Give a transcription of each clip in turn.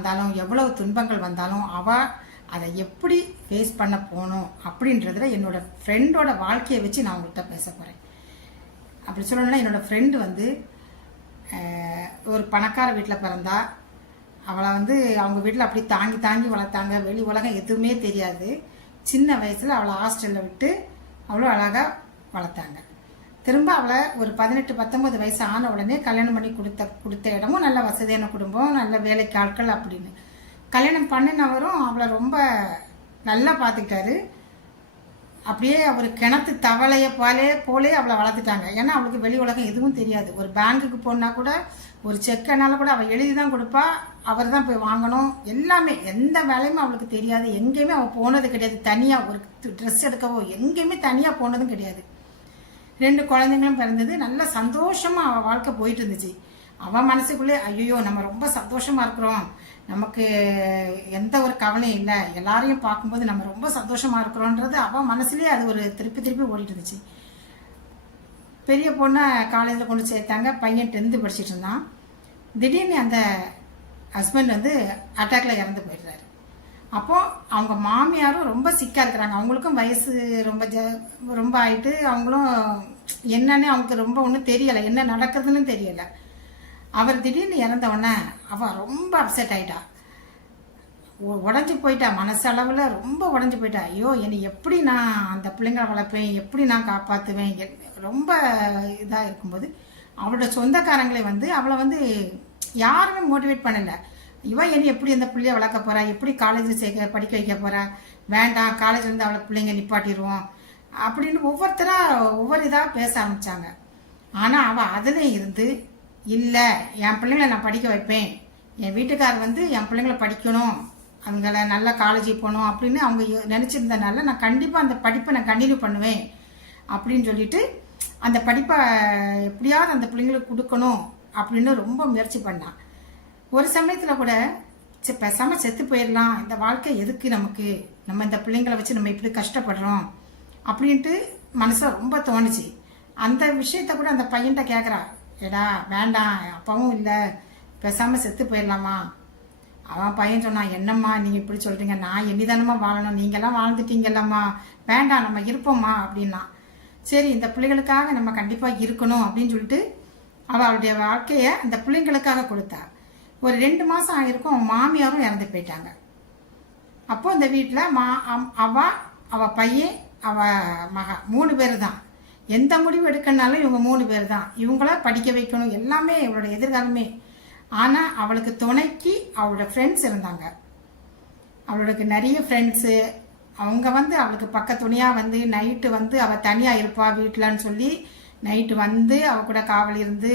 வந்தாலும் எவ்வளவு துன்பங்கள் வந்தாலும் அவள் அதை எப்படி ஃபேஸ் பண்ண போகணும் அப்படின்றதுல என்னோட ஃப்ரெண்டோட வாழ்க்கையை வச்சு நான் உங்கள்கிட்ட பேச போகிறேன். அப்படி சொல்லணும்னா என்னோடய ஃப்ரெண்டு வந்து ஒரு பணக்கார வீட்டில் பிறந்தா. அவளை வந்து அவங்க வீட்டில் அப்படி தாங்கி தாங்கி வளர்த்தாங்க. வெளி உலகம் எதுவுமே தெரியாது. சின்ன வயசில் அவளை ஹாஸ்டலில் விட்டு அவ்வளோ அழகாக வளர்த்தாங்க. திரும்ப அவளை ஒரு 18-19 வயசு ஆன உடனே கல்யாணம் பண்ணி கொடுத்த இடமும் நல்ல வசதியான குடும்பம், நல்ல வேலைக்கு ஆட்கள் அப்படின்னு. கல்யாணம் பண்ணினவரும் அவளை ரொம்ப நல்லா பார்த்துக்கிட்டாரு. அப்படியே அவர் கிணத்து தவளையை போலே அவளை வளர்த்துட்டாங்க. ஏன்னா அவளுக்கு வெளி உலகம் எதுவும் தெரியாது. ஒரு பேங்குக்கு போனால் கூட ஒரு செக்கனாலும் கூட அவள் எழுதி தான் கொடுப்பா. அவர் தான் போய் வாங்கணும். எல்லாமே எந்த வேலையுமே அவளுக்கு தெரியாது. எங்கேயுமே அவள் போனது கிடையாது. தனியாக ஒரு ட்ரெஸ் எடுக்கவோ எங்கேயுமே தனியாக போனதும் கிடையாது. 2 குழந்தைங்களும் பிறந்தது. நல்ல சந்தோஷமாக அவள் வாழ்க்கை போயிட்டு இருந்துச்சு. அவள் மனசுக்குள்ளே ஐயோ நம்ம ரொம்ப சந்தோஷமாக இருக்கிறோம், நமக்கு எந்த ஒரு கவலையும் இல்லை, எல்லாரையும் பார்க்கும்போது நம்ம ரொம்ப சந்தோஷமாக இருக்கிறோன்றது அவள் மனசுலேயே அது ஒரு திருப்பி ஓடிட்டு இருந்துச்சு. பெரிய பொண்ணை காலேஜில் கொண்டு சேர்த்தாங்க. பையன் 10th படிச்சுட்டு இருந்தான். திடீர்னு அந்த ஹஸ்பண்ட் வந்து அட்டாக்ல இறந்து போயிடுறாரு. அப்போது அவங்க மாமியாரும் ரொம்ப சிக்காக இருக்கிறாங்க. அவங்களுக்கும் வயசு ரொம்ப ஆயிட்டு. அவங்களும் என்னன்னு அவங்களுக்கு ரொம்ப ஒன்றும் தெரியலை, என்ன நடக்குதுன்னு தெரியலை. அவர் திடீர்னு இறந்தவுடனே அவள் ரொம்ப அப்செட் ஆயிட்டா, உடஞ்சி போயிட்டா. மனசளவில் ரொம்ப உடஞ்சி போயிட்டா. ஐயோ என்னை எப்படி நான் அந்த பிள்ளைங்களை வளர்ப்பேன், எப்படி நான் காப்பாற்றுவேன், ரொம்ப இதாக இருக்கும்போது அவளோட சொந்தக்காரங்களை வந்து அவளை வந்து யாருமே மோட்டிவேட் பண்ணலை. இவன் என்னை எப்படி அந்த பிள்ளைய வளர்க்க போகிறா, எப்படி காலேஜ் படிக்க வைக்க போகிறா, வேண்டாம் காலேஜ் வந்து அவளை பிள்ளைங்க நிப்பாட்டிடுவோம் அப்படின்னு ஒவ்வொரு இதாக பேச ஆரம்பித்தாங்க. ஆனால் அவள் அதில் இருந்து இல்லை, என் பிள்ளைங்களை நான் படிக்க வைப்பேன், என் வீட்டுக்காரர் வந்து என் பிள்ளைங்களை படிக்கணும், அவங்கள நல்லா காலேஜுக்கு போகணும் அப்படின்னு அவங்க நினச்சிருந்தனால நான் கண்டிப்பாக அந்த படிப்பை நான் கண்டினியூ பண்ணுவேன் அப்படின்னு சொல்லிட்டு அந்த படிப்பை எப்படியாவது அந்த பிள்ளைங்களுக்கு கொடுக்கணும் அப்படின்னு ரொம்ப முயற்சி பண்ணான். ஒரு சமயத்தில் கூட பேசாமல் செத்து போயிடலாம், இந்த வாழ்க்கை எதுக்கு நமக்கு, நம்ம இந்த பிள்ளைங்களை வச்சு நம்ம இப்படி கஷ்டப்படுறோம் அப்படின்ட்டு மனசில் ரொம்ப தோணுச்சு. அந்த விஷயத்த கூட அந்த பையன்கிட்ட கேட்குறா, ஏடா வேண்டாம் அப்பாவும் இல்லை, பேசாமல் செத்து போயிடலாமா. அவன் பையன் சொன்னான், என்னம்மா நீங்கள் இப்படி சொல்கிறீங்க, நான் எண்ணிதானமா வாழணும், நீங்கள்லாம் வாழ்ந்துட்டீங்கல்லம்மா, வேண்டாம் நம்ம இருப்போம்மா அப்படின்னா. சரி இந்த பிள்ளைகளுக்காக நம்ம கண்டிப்பாக இருக்கணும் அப்படின்னு சொல்லிட்டு அவளுடைய வாழ்க்கையை அந்த பிள்ளைங்களுக்காக கொடுத்தா. ஒரு 2 மாதம் ஆகிருக்கும், அவன் மாமியாரும் இறந்து போயிட்டாங்க. அப்போ இந்த வீட்டில் அவ பையன் அவ மகா 3 பேர் தான். எந்த முடிவு எடுக்கனாலும் இவங்க 3 பேர் தான். இவங்கள படிக்க வைக்கணும், எல்லாமே இவளோட எதிர்காலமே. ஆனால் அவளுக்கு துணைக்கு அவளோட ஃப்ரெண்ட்ஸ் இருந்தாங்க. அவளுக்கு நிறைய ஃப்ரெண்ட்ஸு. அவங்க வந்து அவளுக்கு பக்கத்துணையாக வந்து நைட்டு வந்து அவள் தனியாக இருப்பா வீட்டிலன்னு சொல்லி நைட்டு வந்து அவள் கூட காவல் இருந்து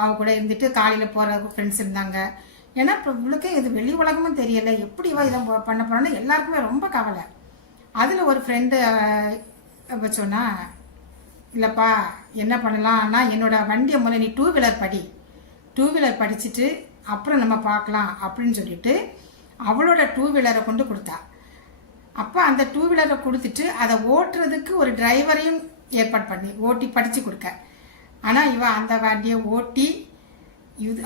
அவள் கூட இருந்துட்டு காலையில் போகிற ஃப்ரெண்ட்ஸ் இருந்தாங்க. ஏன்னா இப்போ இவளுக்கு இது வெளி உலகமும் தெரியலை, எப்படி இதை பண்ண போகிறோன்னு எல்லாருக்குமே ரொம்ப கவலை. அதில் ஒரு ஃப்ரெண்டு சொன்னா, இல்லைப்பா என்ன பண்ணலாம்னா என்னோட வண்டியை முதல்ல நீ 2 வீலர் படி, 2 வீலர் படிச்சுட்டு அப்புறம் நம்ம பார்க்கலாம் அப்படின்னு சொல்லிட்டு அவளோட 2 வீலரை கொண்டு கொடுத்தா. அப்போ அந்த 2 வீலரை கொடுத்துட்டு அதை ஓட்டுறதுக்கு ஒரு டிரைவரையும் ஏற்பாடு பண்ணி ஓட்டி படித்து கொடுக்க. ஆனால் இவன் அந்த வண்டியை ஓட்டி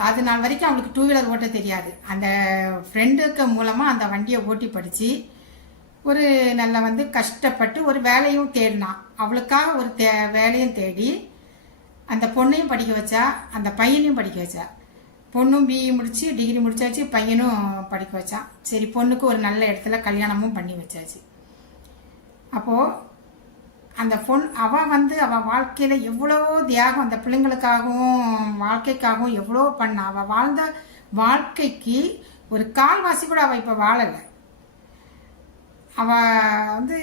அது நாள் வரைக்கும் அவளுக்கு 2 வீலர் ஓட்ட தெரியாது. அந்த ஃப்ரெண்டுக்கு மூலமாக அந்த வண்டியை ஓட்டி படித்து ஒரு நல்லா வந்து கஷ்டப்பட்டு ஒரு வேலையும் தேடினான். அவளுக்காக ஒரு வேலையும் தேடி அந்த பொண்ணையும் படிக்க வச்சா, அந்த பையனையும் படிக்க வச்சா. பொண்ணும் பிஇ முடிச்சு டிகிரி முடிச்சாச்சு, பையனும் படிக்க வச்சான். சரி பொண்ணுக்கு ஒரு நல்ல இடத்துல கல்யாணமும் பண்ணி வச்சாச்சு. அப்போது அந்த அவள் வந்து அவள் வாழ்க்கையில் எவ்வளவோ தியாகம் அந்த பிள்ளைங்களுக்காகவும் வாழ்க்கைக்காகவும் எவ்வளோ பண்ணா. அவள் வாழ்ந்த வாழ்க்கைக்கு ஒரு கால்வாசி கூட அவள் இப்போ வாழலை. அவள் வந்து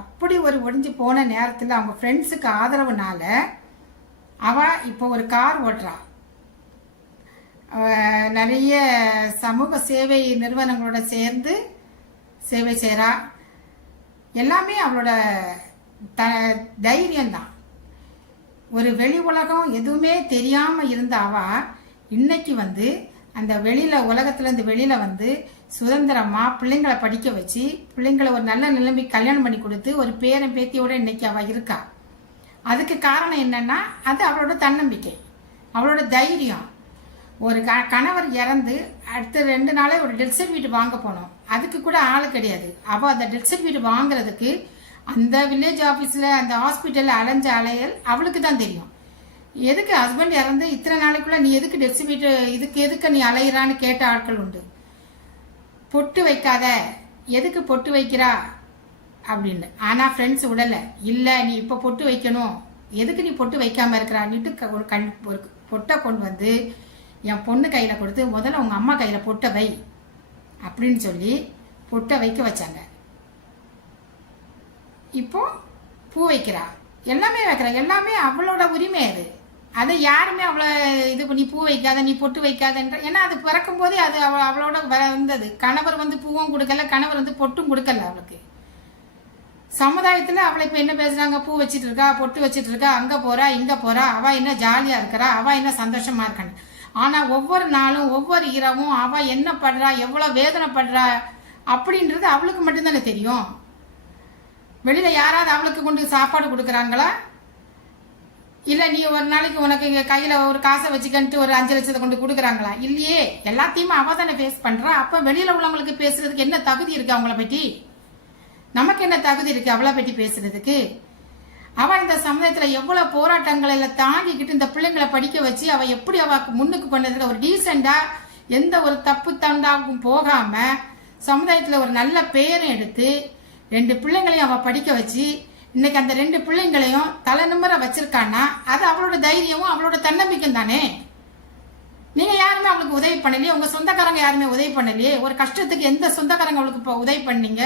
அப்படி ஒரு ஒடிஞ்சு போன நேரத்தில் அவங்க ஃப்ரெண்ட்ஸுக்கு ஆதரவுனால அவள் இப்போ ஒரு கார் ஓட்டுறா. நிறைய சமூக சேவை நிறுவனங்களோட சேர்ந்து சேவை செய்கிறா. எல்லாமே அவளோட தைரியம்தான். ஒரு வெளி உலகம் எதுவுமே தெரியாமல் இருந்த அவள் இன்னைக்கு வந்து அந்த உலகத்துலேருந்து வெளியில் வந்து சுதந்திரமாக பிள்ளைங்களை படிக்க வச்சு பிள்ளைங்களை ஒரு நல்ல நிலைமைக்கு கல்யாணம் பண்ணி கொடுத்து ஒரு பேரன் பேத்தியோட இன்னைக்கு அவள் இருக்கா. அதுக்கு காரணம் என்னன்னா அது அவளோட தன்னம்பிக்கை, அவளோட தைரியம். ஒரு கணவர் இறந்து அடுத்த 2 நாளே ஒரு டெத் சர்டிஃபிகேட் வாங்க போனோம். அதுக்கு கூட ஆள் கிடையாது. அவள் அந்த டெத் சர்டிஃபிகேட் வாங்குறதுக்கு அந்த வில்லேஜ் ஆஃபீஸில் அந்த ஹாஸ்பிட்டலில் அலைஞ்ச அலையல் அவளுக்கு தான் தெரியும். எதுக்கு ஹஸ்பண்ட் இறந்து இத்தனை நாளைக்குள்ள நீ எதுக்கு டெத் சர்டிஃபிகேட் எதுக்கு நீ அலையிறான்னு கேட்ட ஆட்கள் உண்டு. பொட்டு வைக்காத, எதுக்கு பொட்டு வைக்கிறா அப்படின்னு. ஆனால் ஃப்ரெண்ட்ஸ் விடலை. இல்லை நீ இப்போ பொட்டு வைக்கணும், எதுக்கு நீ பொட்டு வைக்காம இருக்கிறான்னுட்டு ஒரு பொட்டை கொண்டு வந்து என் பொண்ணு கையில் கொடுத்து முதல்ல உங்கள் அம்மா கையில் பொட்டை வை அப்படின்னு சொல்லி பொட்டை வைக்க வச்சாங்க. இப்போ பூ வைக்கிறா, எல்லாமே வைக்கிறா, எல்லாமே அவளோட உரிமை. அதை யாருமே அவளை இது பண்ணி பூ வைக்காத நீ பொட்டு வைக்காதன்ற, ஏன்னா அது பிறக்கும் போதே அது அவளோட வந்தது. கணவர் வந்து பூவும் கொடுக்கல, கணவர் வந்து பொட்டும் கொடுக்கல அவளுக்கு. சமுதாயத்தில் அவளை இப்போ என்ன பேசுறாங்க, பூ வச்சிட்டு இருக்கா, பொட்டு வச்சிட்டு இருக்கா, அங்கே போறா இங்கே போறா, அவ என்ன ஜாலியா இருக்கிறா, அவ என்ன சந்தோஷமா இருக்கான்னு. ஆனா ஒவ்வொரு நாளும் ஒவ்வொரு இரவும் அவ என்ன படுறா, எவ்வளவு வேதனைப்படுறா அப்படின்றது அவளுக்கு மட்டும்தானே தெரியும். வெளியில யாராவது அவளுக்கு கொண்டு சாப்பாடு கொடுக்குறாங்களா? இல்ல நீ ஒரு நாளைக்கு உனக்கு இங்க கையில ஒரு காசை வச்சுக்கிட்டு ஒரு 5 லட்சத்தை கொண்டு கொடுக்குறாங்களா? இல்லையே, எல்லாத்தையுமே அவ தானே ஃபேஸ் பண்றா. அப்ப வெளியில உள்ளவங்களுக்கு பேசுறதுக்கு என்ன தகுதி இருக்கு அவங்கள பற்றி? நமக்கு என்ன தகுதி இருக்கு அவளை பற்றி பேசுறதுக்கு? அவ இந்த சமுதாயத்துல எவ்வளவு போராட்டங்களை தாங்கிக்கிட்டு இந்த பிள்ளைங்களை படிக்க வச்சு அவ எப்படி அவ முன்னுக்கு கொண்டதுல ஒரு டீசெண்டா எந்த ஒரு தப்பு தண்டாவும் போகாம சமுதாயத்துல ஒரு நல்ல பெயரும் எடுத்து 2 பிள்ளைங்களையும் அவ படிக்க வச்சு இன்னைக்கு அந்த 2 பிள்ளைங்களையும் தலை நிமிர வச்சிருக்கான்னா அது அவளோட தைரியமும் அவளோட தன்னம்பிக்கை தானே. நீங்க யாருமே அவளுக்கு உதவி பண்ணலையே, உங்க சொந்தக்காரங்க யாருமே உதவி பண்ணலையே. ஒரு கஷ்டத்துக்கு எந்த சொந்தக்காரங்க அவளுக்கு இப்போ உதவி பண்ணீங்க?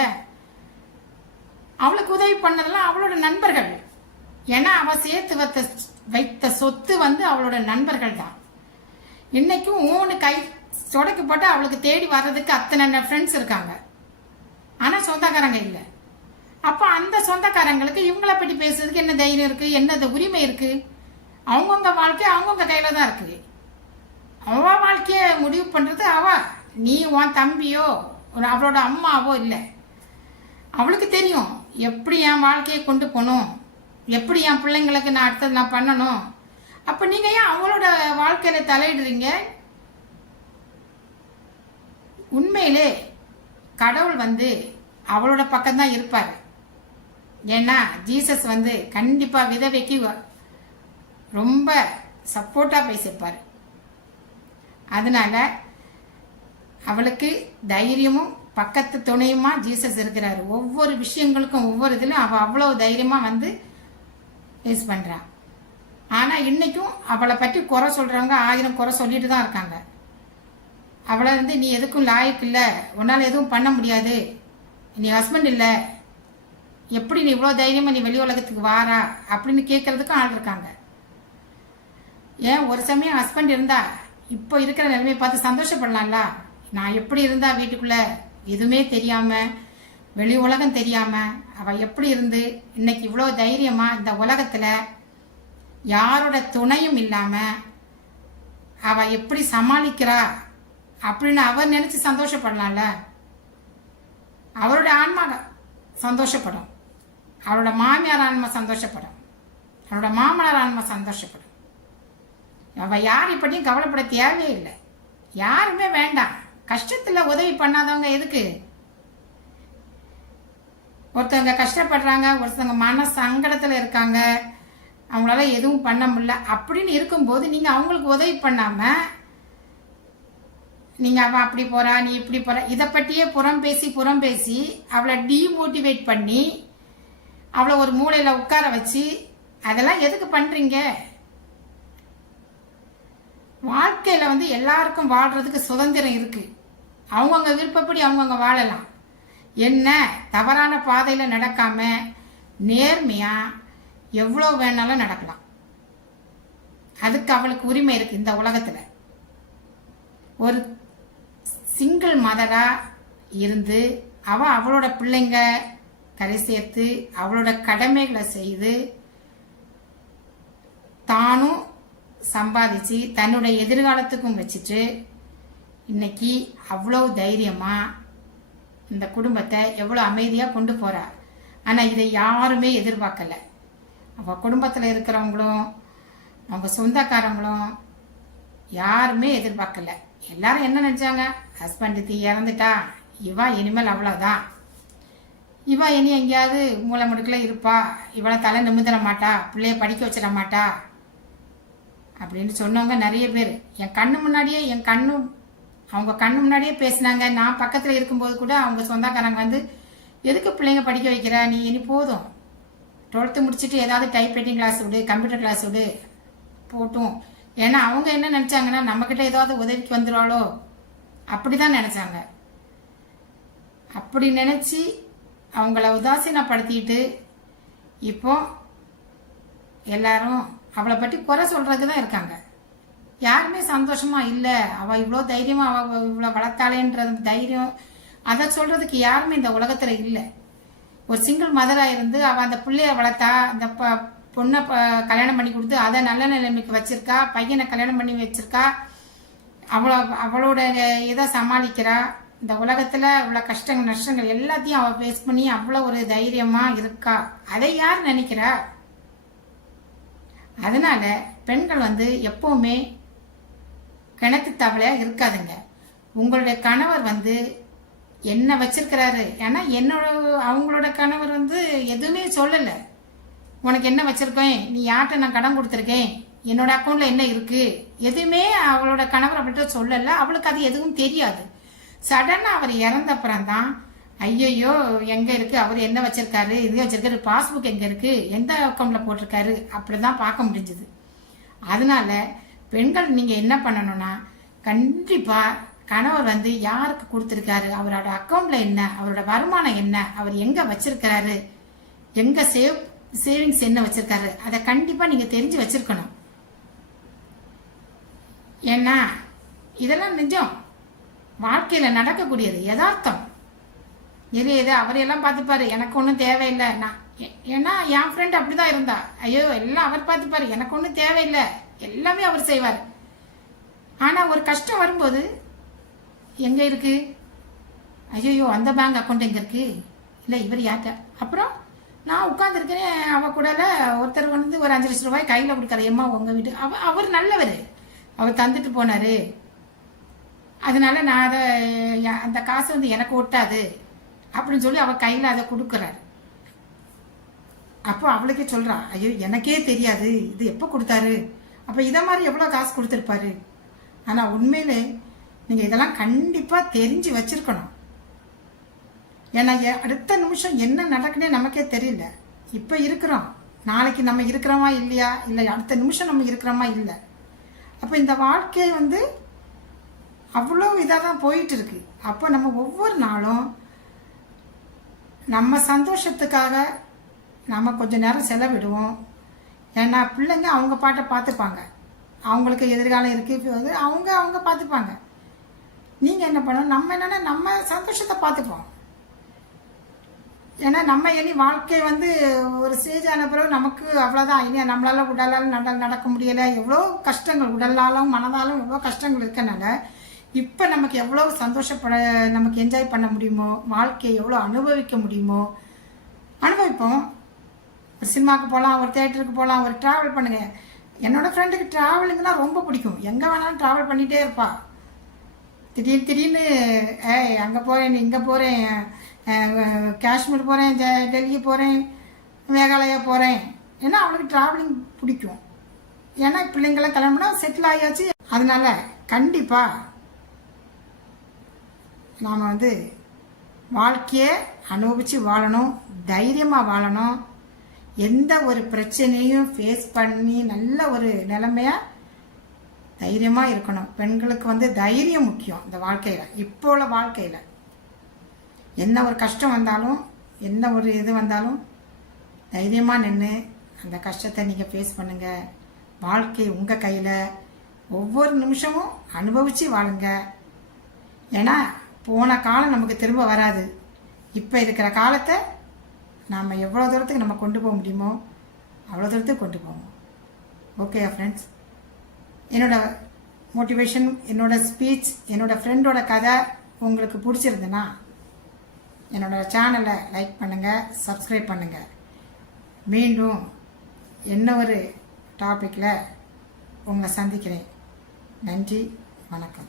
அவளுக்கு உதவி பண்ணதெல்லாம் அவளோட நண்பர்கள். ஏன்னா அவ சேர்த்து வைத்த சொத்து வந்து அவளோட நண்பர்கள் தான். இன்னைக்கும் 3 கை சொடக்கு போட்டு அவளுக்கு தேடி வர்றதுக்கு அத்தனை ஃப்ரெண்ட்ஸ் இருக்காங்க. ஆனா சொந்தக்காரங்க இல்லை. அப்ப அந்த சொந்தக்காரங்களுக்கு இவங்களை பற்றி பேசுறதுக்கு என்ன தைரியம் இருக்கு, என்ன உரிமை இருக்கு? அவங்கவுங்க வாழ்க்கை அவங்கவுங்க கையில தான் இருக்கு. அவ வாழ்க்கைய முடிவு பண்றது அவ. நீ உன் தம்பியோ அவளோட அம்மாவோ இல்லை. அவளுக்கு தெரியும் எப்படி என் வாழ்க்கையை கொண்டு போகணும், எப்படி என் பிள்ளைங்களுக்கு நான் அடுத்தது நான் பண்ணணும். அப்ப நீங்க ஏன் அவளோட வாழ்க்கையில தலையிடுறீங்க? உண்மையிலே கடவுள் வந்து அவளோட பக்கம்தான் இருப்பாரு. ஏன்னா ஜீசஸ் வந்து கண்டிப்பா விதவைக்கு ரொம்ப சப்போர்ட்டா பேசியிருப்பாரு. அதனால அவளுக்கு தைரியமும் பக்கத்து துணையுமா ஜீசஸ் இருக்கிறாரு. ஒவ்வொரு விஷயங்களுக்கும் ஒவ்வொரு இதுல அவ அவ்வளவு தைரியமா வந்து ஃபேஸ் பண்றா. ஆனா இன்னைக்கும் அவளை பற்றி குறை சொல்றவங்க 1000 குறை சொல்லிட்டு தான் இருக்காங்க. அவளை வந்து நீ எதுக்கும் லாய்க்கு இல்லை, உன்னால எதுவும் பண்ண முடியாது, நீ ஹஸ்பண்ட் இல்லை, எப்படி நீ இவ்வளோ தைரியமா நீ வெளி உலகத்துக்கு வாரா அப்படின்னு கேட்கறதுக்கும் ஆள் இருக்காங்க. ஏன் ஒரு சமயம் ஹஸ்பண்ட் இருந்தா இப்போ இருக்கிற நிலைமையை பார்த்து சந்தோஷப்படலாம்ல. நான் எப்படி இருந்தா வீட்டுக்குள்ள எதுவுமே தெரியாம வெளி உலகம் தெரியாம அவ எப்படி இருந்து இன்னைக்கு இவ்வளோ தைரியமா இந்த உலகத்துல யாரோட துணையும் இல்லாம அவ எப்படி சமாளிக்கிறா அப்படின்னு அவர் நினைச்சு சந்தோஷப்படலாம்ல. அவரோட ஆன்மா சந்தோஷப்படும், அவரோட மாமியார் ஆன்மா சந்தோஷப்படும், அவரோட மாமனார் ஆன்மா சந்தோஷப்படும். அவ யாரை பற்றியும் கவலைப்பட தேவையே இல்லை. யாருமே வேண்டாம். கஷ்டத்துல உதவி பண்ணாதவங்க எதுக்கு? ஒருத்தவங்க கஷ்டப்படுறாங்க, ஒருத்தவங்க மன சங்கடத்துல இருக்காங்க, அவங்களால எதுவும் பண்ண முடியல அப்படின்னு இருக்கும்போது நீங்க அவங்களுக்கு உதவி பண்ணாம நீங்க அவ அப்படி போறா நீ இப்படி போற இதை பற்றியே புறம் பேசி அவளை டீமோட்டிவேட் பண்ணி அவளை ஒரு மூலையில உட்கார வச்சு அதெல்லாம் எதுக்கு பண்றீங்க? வாழ்க்கையில வந்து எல்லாருக்கும் வாழ்றதுக்கு சுதந்திரம் இருக்கு. அவங்கவுங்க விருப்பப்படி அவங்கவுங்க வாழலாம். என்ன தவறான பாதையில நடக்காம நேர்மையா எவ்வளோ வேணாலும் நடக்கலாம். அதுக்கு அவளுக்கு உரிமை இருக்கு. இந்த உலகத்துல ஒரு சிங்கிள் மதரா இருந்து அவளோட பிள்ளைங்க கரை சேர்த்து அவளோட கடமைகளை செய்து தானும் சம்பாதிச்சு தன்னுடைய எதிர்காலத்துக்கும் வச்சுட்டு இன்னைக்கு அவ்வளோ தைரியமா இந்த குடும்பத்தை எவ்வளோ அமைதியா கொண்டு போறா. ஆனா இதை யாருமே எதிர்பார்க்கல. அவ குடும்பத்துல இருக்கிறவங்களும் அவங்க சொந்தக்காரங்களும் யாருமே எதிர்பார்க்கல. எல்லாரும் என்ன நினச்சாங்க, ஹஸ்பண்ட் இறந்துட்டா இவா இனிமேல் அவ்வளோதான், இவா இனி எங்கேயாவது மூளை முடுக்கில் இருப்பா, இவளை தலை நிமிந்திட மாட்டா, பிள்ளைய படிக்க வச்சிட மாட்டா அப்படின்னு சொன்னவங்க நிறைய பேர். என் கண்ணு முன்னாடியே அவங்க கண்ணு முன்னாடியே பேசினாங்க. நான் பக்கத்தில் இருக்கும்போது கூட அவங்க சொந்தக்காரங்க வந்து, எதுக்கு பிள்ளைங்க படிக்க வைக்கிற, நீ இனி போதும் 12th முடிச்சுட்டு ஏதாவது டைப் ரைட்டிங் கிளாஸ் விடு, கம்ப்யூட்டர் கிளாஸ் விடு போட்டும். ஏன்னா அவங்க என்ன நினச்சாங்கன்னா, நம்மக்கிட்ட ஏதாவது உதவிக்கு வந்துடுவாளோ அப்படி தான் நினச்சாங்க. அப்படி நினச்சி அவங்கள உதாசீனப்படுத்திட்டு இப்போ எல்லாரும் அவளை பற்றி குறை சொல்றதுக்கு தான் இருக்காங்க. யாருமே சந்தோஷமா இல்லை, அவள் இவ்வளோ தைரியமா அவள் இவ்வளோ வளர்த்தாளேன்றது தைரியம் அதை சொல்றதுக்கு யாருமே இந்த உலகத்தில் இல்லை. ஒரு சிங்கிள் மதராக இருந்து அவள் அந்த பிள்ளைய வளர்த்தா, அந்த பொண்ணை கல்யாணம் பண்ணி கொடுத்து அதை நல்ல நிலைமைக்கு வச்சிருக்கா, பையனை கல்யாணம் பண்ணி வச்சிருக்கா, அவளோட இதை சமாளிக்கிறா. இந்த உலகத்தில் இவ்வளோ கஷ்டங்கள் நஷ்டங்கள் எல்லாத்தையும் அவள் ஃபேஸ் பண்ணி அவ்வளோ ஒரு தைரியமாக இருக்கா. அதை யார் நினைக்கிறா? அதனால பெண்கள் வந்து எப்பவுமே கிணத்து தவளையாக இருக்காதுங்க. உங்களுடைய கணவர் வந்து என்ன வச்சிருக்கிறாரு, ஏன்னா அவங்களோட கணவர் வந்து எதுவுமே சொல்லலை. உனக்கு என்ன வச்சிருக்கேன், நீ யார்கிட்ட நான் கடன் கொடுத்துருக்கேன், என்னோட அக்கௌண்ட்ல என்ன இருக்கு, எதுவுமே அவளோட கணவர் அப்படின்ட்டு சொல்லலை. அவளுக்கு அது எதுவும் தெரியாது. சடனாக அவர் இறந்தப்புறம் தான், ஐயையோ எங்கே இருக்குது, அவர் என்ன வச்சிருக்காரு, இது வச்சிருக்காரு, பாஸ்புக் எங்கே இருக்குது, எந்த அக்கௌண்ட்டில் போட்டிருக்காரு, அப்படி தான் பார்க்க முடிஞ்சுது. அதனால பெண்கள் நீங்கள் என்ன பண்ணணும்னா, கண்டிப்பாக கணவர் வந்து யாருக்கு கொடுத்துருக்காரு, அவரோட அக்கௌண்ட்டில் என்ன, அவரோட வருமானம் என்ன, அவர் எங்கே வச்சிருக்கிறாரு, எங்கே சேவிங்ஸ் என்ன வச்சிருக்காரு, அதை கண்டிப்பாக நீங்கள் தெரிஞ்சு வச்சிருக்கணும். ஏன்னா இதெல்லாம் நிஜம், வாழ்க்கையில் நடக்கக்கூடியது, யதார்த்தம். எது அவரையெல்லாம் பார்த்துப்பாரு, எனக்கு ஒன்றும் தேவையில்லை. ஏன்னா என் ஃப்ரெண்ட் அப்படிதான் இருந்தா, ஐயோ எல்லாம் அவர் பார்த்துப்பாரு, எனக்கு ஒன்றும் தேவையில்லை, எல்லாமே அவர் செய்வார். ஆனால் ஒரு கஷ்டம் வரும்போது எங்கே இருக்கு, ஐயோ அந்த பேங்க் அக்கௌண்ட் எங்கே இருக்கு, இல்லை இவர் யார்கிட்ட, அப்புறம் நான் உட்காந்துருக்கேன் அவ கூட ஒருத்தர் வந்து ஒரு 5 லட்சம் ரூபாய் கையில் கொடுக்குற, எம்மா உங்கள் வீட்டு அவர் நல்லவர், அவர் தந்துட்டு போனாரு, அதனால நான் அதை அந்த காசு வந்து எனக்கு ஒட்டாது அப்படின்னு சொல்லி அவள் கையில் அதை கொடுக்குறாரு. அப்போ அவளுக்கே சொல்கிறா, ஐயோ எனக்கே தெரியாது இது எப்போ கொடுத்தாரு, அப்போ இதை மாதிரி எவ்வளோ காசு கொடுத்துருப்பாரு. ஆனால் உண்மையிலே நீங்கள் இதெல்லாம் கண்டிப்பாக தெரிஞ்சு வச்சிருக்கணும். ஏன்னா அடுத்த நிமிஷம் என்ன நடக்குன்னே நமக்கே தெரியல. இப்போ இருக்கிறோம், நாளைக்கு நம்ம இருக்கிறோமா இல்லையா, இல்லை அடுத்த நிமிஷம் நம்ம இருக்கிறோமா இல்லை. அப்போ இந்த வாழ்க்கை வந்து அவ்வளோ இதாக தான் போயிட்டு இருக்கு. அப்போ நம்ம ஒவ்வொரு நாளும் நம்ம சந்தோஷத்துக்காக நம்ம கொஞ்சம் நேரம் செலவிடுவோம். ஏன்னா பிள்ளைங்க அவங்க பாட்டை பார்த்துப்பாங்க, அவங்களுக்கு எதிர்காலம் இருக்குது, அவங்க பார்த்துப்பாங்க. நீங்கள் என்ன பண்ணணும், நம்ம என்னென்னா நம்ம சந்தோஷத்தை பார்த்துப்போம். ஏன்னா நம்ம இனி வாழ்க்கை வந்து ஒரு ஸ்டேஜ் ஆன பிறகு நமக்கு அவ்வளோதான், இனி நம்மளால உடலால் நடக்க முடியலை, எவ்வளோ கஷ்டங்கள் உடலாலும் மனதாலும் எவ்வளோ கஷ்டங்கள் இருக்கனால இப்போ நமக்கு எவ்வளோ நமக்கு என்ஜாய் பண்ண முடியுமோ, வாழ்க்கையை எவ்வளோ அனுபவிக்க முடியுமோ அனுபவிப்போம். ஒரு சினிமாவுக்கு போகலாம், ஒரு தேட்டருக்கு போகலாம், ஒரு ட்ராவல் பண்ணுங்க. என்னோடய ஃப்ரெண்டுக்கு ட்ராவலிங்னா ரொம்ப பிடிக்கும், எங்கே வேணாலும் ட்ராவல் பண்ணிகிட்டே இருப்பா. திடீர்னு அங்கே போகிறேன், இங்கே போகிறேன், காஷ்மீர் போகிறேன், டெல்லி போகிறேன், மேகாலயா போகிறேன். ஏன்னா அவளுக்கு ட்ராவலிங் பிடிக்கும். ஏன்னா பிள்ளைங்களாம் கிளம்புனா செட்டில் ஆகியாச்சு. அதனால கண்டிப்பாக நாம் வந்து வாழ்க்கையை அனுபவித்து வாழணும், தைரியமாக வாழணும். எந்த ஒரு பிரச்சனையும் ஃபேஸ் பண்ணி நல்ல ஒரு நிலைமையாக தைரியமாக இருக்கணும். பெண்களுக்கு வந்து தைரியம் முக்கியம் இந்த வாழ்க்கையில். இப்போ உள்ள வாழ்க்கையில் என்ன ஒரு கஷ்டம் வந்தாலும், என்ன ஒரு இது வந்தாலும் தைரியமாக நின்று அந்த கஷ்டத்தை நீங்கள் ஃபேஸ் பண்ணுங்கள். வாழ்க்கை உங்கள் கையில், ஒவ்வொரு நிமிஷமும் அனுபவித்து வாழுங்க. ஏன்னா போன காலம் நமக்கு திரும்ப வராது. இப்போ இருக்கிற காலத்தை நாம் எவ்வளோ தூரத்துக்கு நம்ம கொண்டு போக முடியுமோ அவ்வளோ தூரத்துக்கு கொண்டு போவோம். ஓகே ஃப்ரெண்ட்ஸ், என்னோட மோட்டிவேஷன், என்னோட ஸ்பீச், என்னோட ஃப்ரெண்டோட கதை உங்களுக்கு பிடிச்சிருந்துன்னா என்னோட சேனலை லைக் பண்ணுங்கள், சப்ஸ்கிரைப் பண்ணுங்கள். மீண்டும் என்ன ஒரு டாப்பிக்கில் உங்களை சந்திக்கிறேன். நன்றி, வணக்கம்.